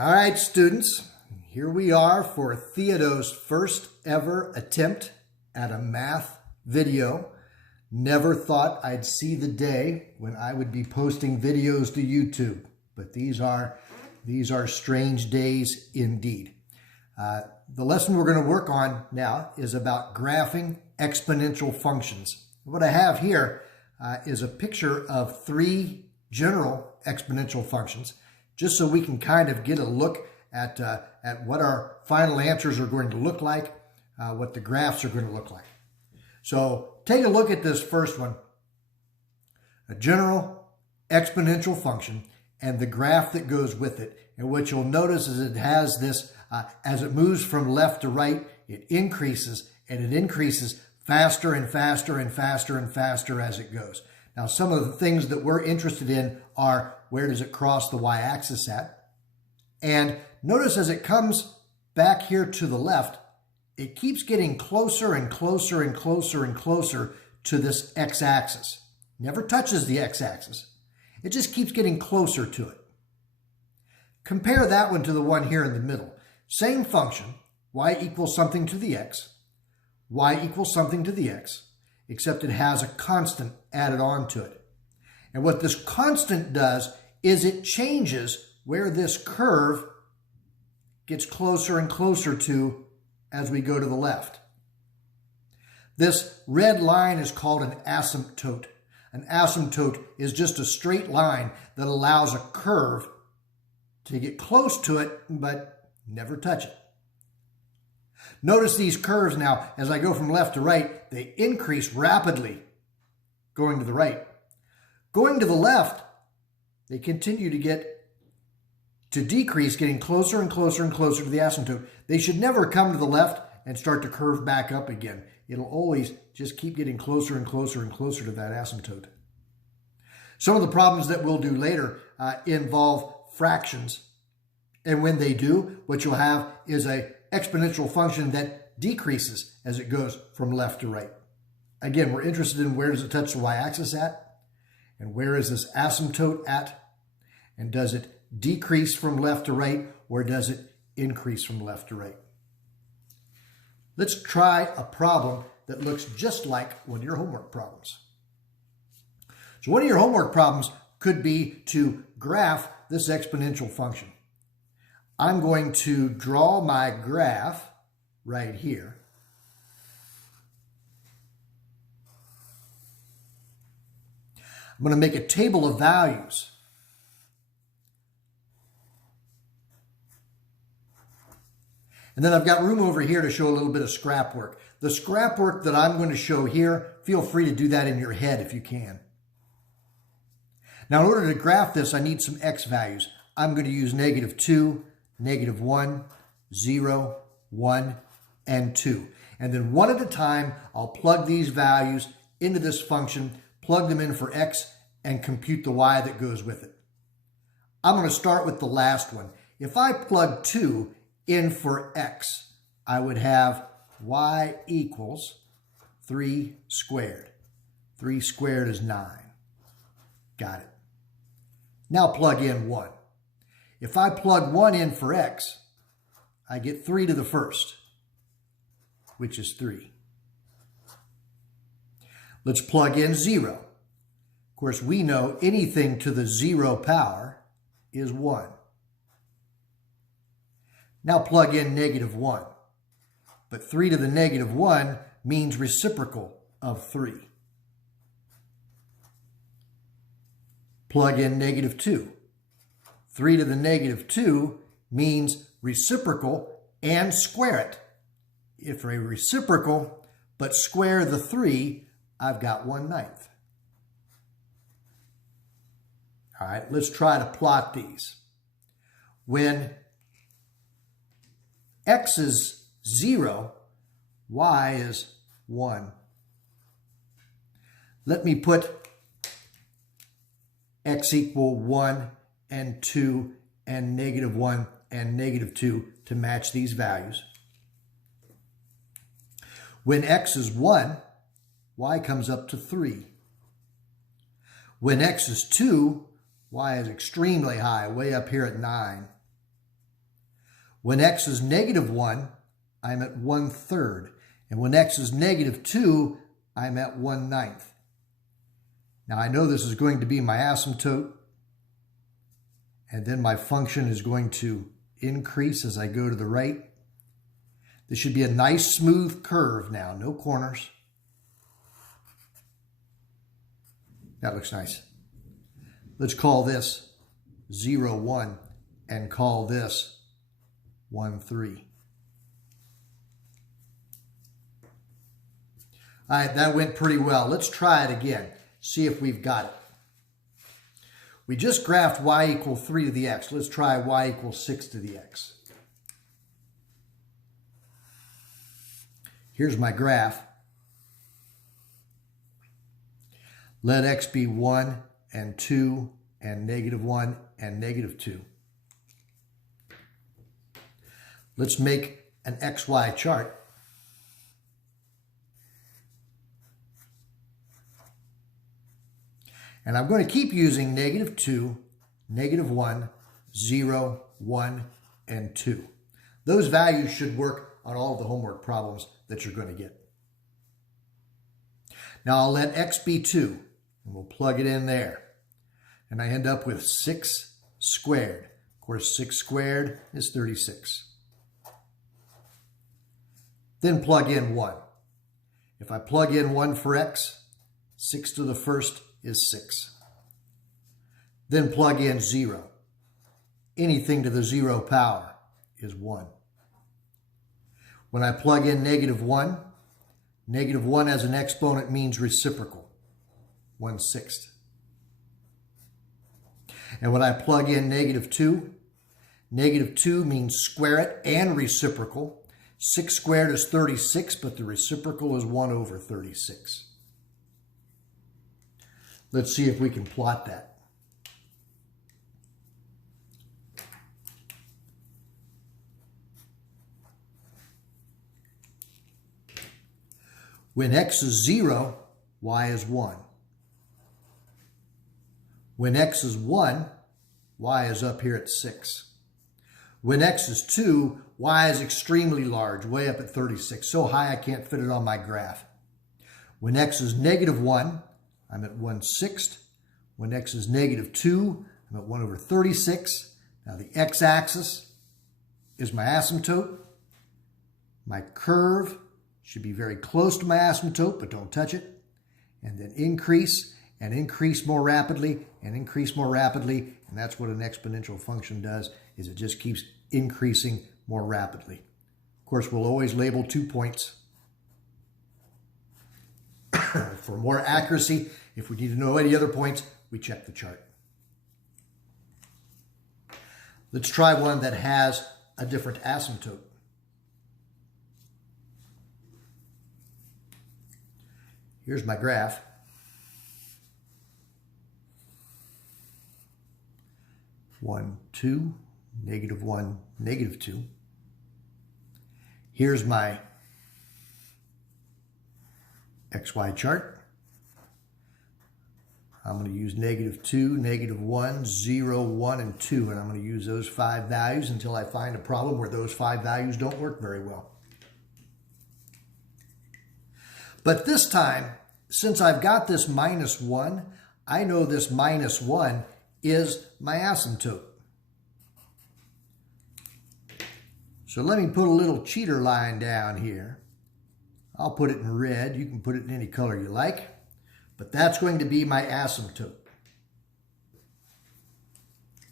All right, students, here we are for Theado's first ever attempt at a math video. Never thought I'd see the day when I would be posting videos to YouTube, but these are strange days indeed. The lesson we're going to work on now is about graphing exponential functions. What I have here is a picture of three general exponential functions, just so we can kind of get a look at what our final answers are going to look like, what the graphs are going to look like. So take a look at this first one, a general exponential function and the graph that goes with it. And what you'll notice is it has this, as it moves from left to right, it increases, and it increases faster and faster and faster and faster as it goes. Now, some of the things that we're interested in are where does it cross the y-axis at? And notice as it comes back here to the left, it keeps getting closer and closer and closer and closer to this x-axis. Never touches the x-axis. It just keeps getting closer to it. Compare that one to the one here in the middle. Same function, y equals something to the x, y equals something to the x, except it has a constant added on to it. And what this constant does is it changes where this curve gets closer and closer to as we go to the left. This red line is called an asymptote. An asymptote is just a straight line that allows a curve to get close to it, but never touch it. Notice these curves now, as I go from left to right, they increase rapidly going to the right. Going to the left, they continue to decrease, getting closer and closer and closer to the asymptote. They should never come to the left and start to curve back up again. It'll always just keep getting closer and closer and closer to that asymptote. Some of the problems that we'll do later involve fractions. And when they do, what you'll have is an exponential function that decreases as it goes from left to right. Again, we're interested in where does it touch the y-axis at? And where is this asymptote at? And does it decrease from left to right, or does it increase from left to right? Let's try a problem that looks just like one of your homework problems. So one of your homework problems could be to graph this exponential function. I'm going to draw my graph right here. I'm going to make a table of values. And then I've got room over here to show a little bit of scrap work. The scrap work that I'm going to show here, feel free to do that in your head if you can. Now, in order to graph this, I need some x values. I'm going to use -2, -1, 0, 1, and 2. And then one at a time, I'll plug these values into this function, plug them in for x, and compute the y that goes with it. I'm going to start with the last one. If I plug 2 in for x, I would have y equals 3 squared. 3 squared is 9. Got it. Now plug in 1. If I plug 1 in for x, I get 3 to the first, which is 3. Let's plug in 0. Of course, we know anything to the 0 power is 1. Now plug in -1. But 3 to the -1 means reciprocal of 3. Plug in -2. 3 to the -2 means reciprocal and square it. If a reciprocal but square the 3, I've got 1/9. All right, let's try to plot these. When x is 0, y is 1. Let me put x equal 1 and 2 and -1 and -2 to match these values. When x is 1, y comes up to 3. When x is 2, y is extremely high, way up here at 9. When x is negative 1, I'm at 1/3. And when x is negative 2, I'm at 1/9. Now I know this is going to be my asymptote, and then my function is going to increase as I go to the right. This should be a nice smooth curve now, no corners. That looks nice. Let's call this 0, 1 and call this 1, 3. All right, that went pretty well. Let's try it again. See if we've got it. We just graphed y equal 3 to the x. Let's try y equals 6 to the x. Here's my graph. Let x be 1 and 2 and negative 1 and negative 2. Let's make an xy chart. And I'm going to keep using negative 2, negative 1, 0, 1, and 2. Those values should work on all of the homework problems that you're going to get. Now I'll let x be 2, and we'll plug it in there. And I end up with 6 squared. Of course, 6 squared is 36. Then plug in 1. If I plug in 1 for x, 6 to the first is 6. Then plug in 0. Anything to the 0 power is 1. When I plug in negative 1 as an exponent means reciprocal, 1/6. And when I plug in negative 2 means square it and reciprocal. 6 squared is 36, but the reciprocal is 1 over 36. Let's see if we can plot that. When x is 0, y is 1. When x is 1, y is up here at 6. When x is 2, y is extremely large, way up at 36, so high I can't fit it on my graph. When x is negative 1, I'm at 1/6. When x is negative 2, I'm at 1 over 36. Now the x-axis is my asymptote. My curve should be very close to my asymptote, but don't touch it. And then increase and increase more rapidly and increase more rapidly. And that's what an exponential function does, is it just keeps increasing more rapidly. Of course, we'll always label 2 points. For more accuracy, if we need to know any other points, we check the chart. Let's try one that has a different asymptote. Here's my graph. One, 2, negative 1, negative 2. Here's my XY chart. I'm going to use negative 2, negative 1, 0, 1, and 2. And I'm going to use those 5 values until I find a problem where those 5 values don't work very well. But this time, since I've got this -1, I know this -1 is my asymptote. So let me put a little cheater line down here. I'll put it in red. You can put it in any color you like. But that's going to be my asymptote.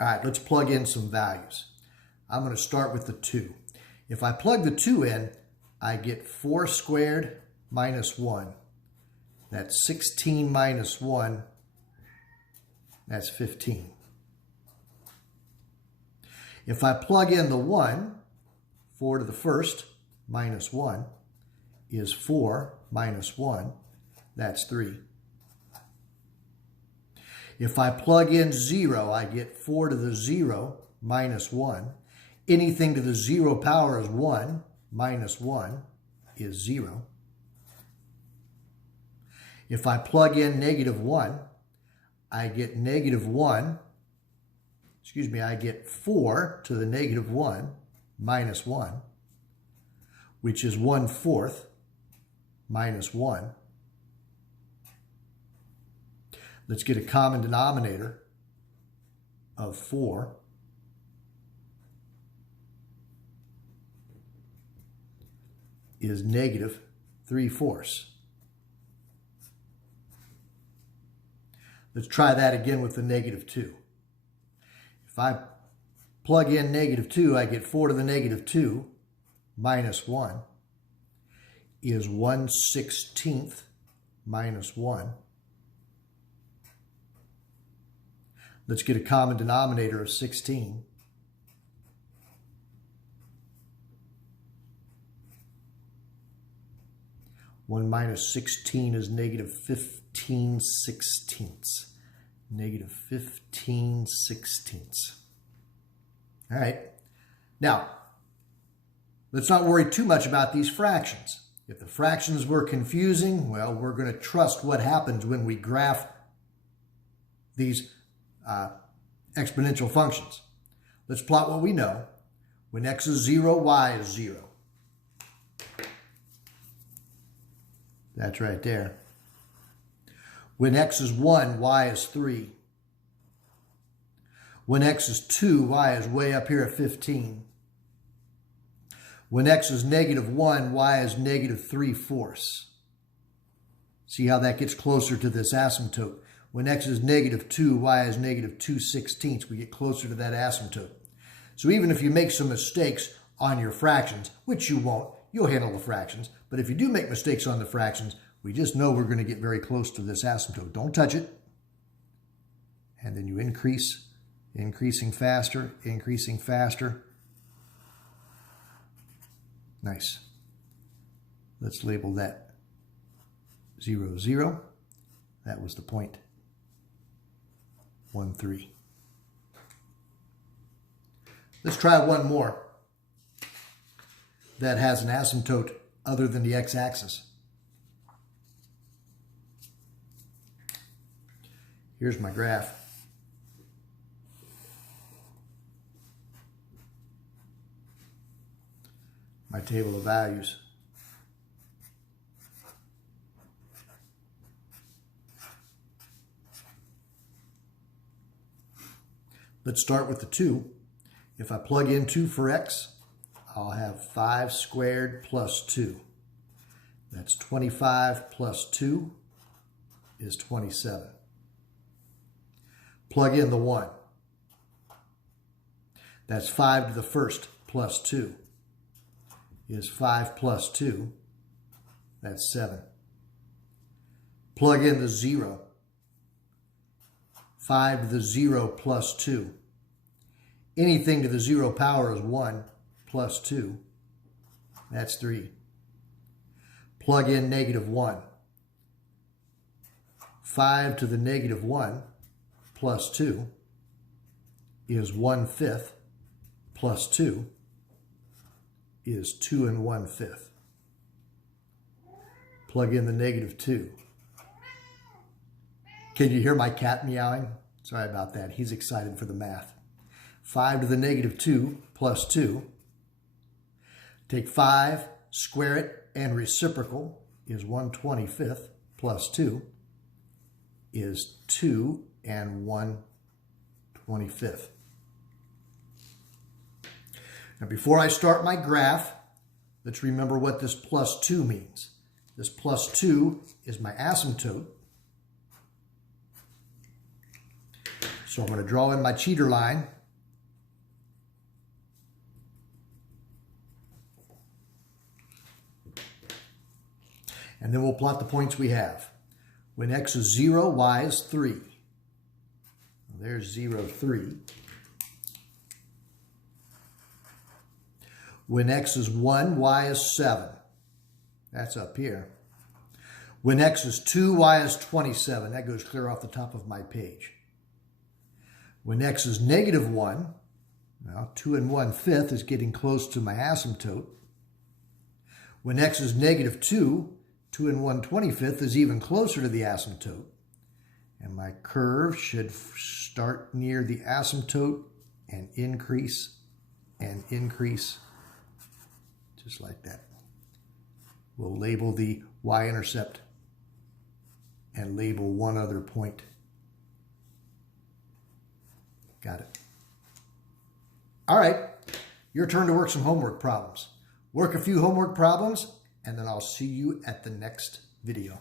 All right, let's plug in some values. I'm going to start with the 2. If I plug the 2 in, I get 4 squared minus 1. That's 16 minus 1. That's 15. If I plug in the 1, 4 to the first minus 1 is 4 minus 1. That's 3. If I plug in 0, I get 4 to the 0 minus 1. Anything to the 0 power is 1. Minus 1 is 0. If I plug in negative 1, I get negative 1. I get 4 to the negative 1 minus 1, which is 1/4 minus 1. Let's get a common denominator of 4. Is negative 3/4. Let's try that again with the negative 2. If I plug in negative 2, I get 4 to the negative 2 minus 1 is 1/16 minus 1. Let's get a common denominator of 16. One minus 16 is negative 15/16. Negative 15/16. All right. Now, let's not worry too much about these fractions. If the fractions were confusing, well, we're going to trust what happens when we graph these exponential functions. Let's plot what we know. When x is 0, y is 0. That's right there. When x is 1, y is 3. When x is 2, y is way up here at 15. When x is negative 1, y is negative 3/4. See how that gets closer to this asymptote. When x is negative 2, y is negative 2/16. We get closer to that asymptote. So even if you make some mistakes on your fractions, which you won't, you'll handle the fractions. But if you do make mistakes on the fractions, we just know we're going to get very close to this asymptote. Don't touch it. And then you increase, increasing faster, increasing faster. Nice. Let's label that 0, 0. That was the point 1, 3. Let's try one more that has an asymptote other than the x-axis. Here's my graph. My table of values. Let's start with the 2. If I plug in 2 for x, I'll have 5 squared plus 2. That's 25 plus 2 is 27. Plug in the 1. That's 5 to the first plus 2 is 5 plus 2. That's 7. Plug in the 0. 5 to the 0 plus 2. Anything to the 0 power is 1 plus 2. That's 3. Plug in negative 1. 5 to the negative 1 plus 2 is 1/5 plus 2 is 2 1/5. Plug in the negative 2. Can you hear my cat meowing? Sorry about that. He's excited for the math. 5 to the negative 2 plus 2. Take 5, square it, and reciprocal is 1/25 plus 2 is 2 1/25. Now before I start my graph, let's remember what this plus 2 means. This plus 2 is my asymptote. So I'm going to draw in my cheater line. And then we'll plot the points we have. When x is 0, y is 3. There's 0, 3. When x is 1, y is 7. That's up here. When x is 2, y is 27. That goes clear off the top of my page. When x is negative 1, well, 2 1/5 is getting close to my asymptote. When x is negative 2, 2 1/25 is even closer to the asymptote. And my curve should start near the asymptote and increase and increase just like that. We'll label the y-intercept and label one other point. Got it. All right, your turn to work some homework problems. Work a few homework problems, and then I'll see you at the next video.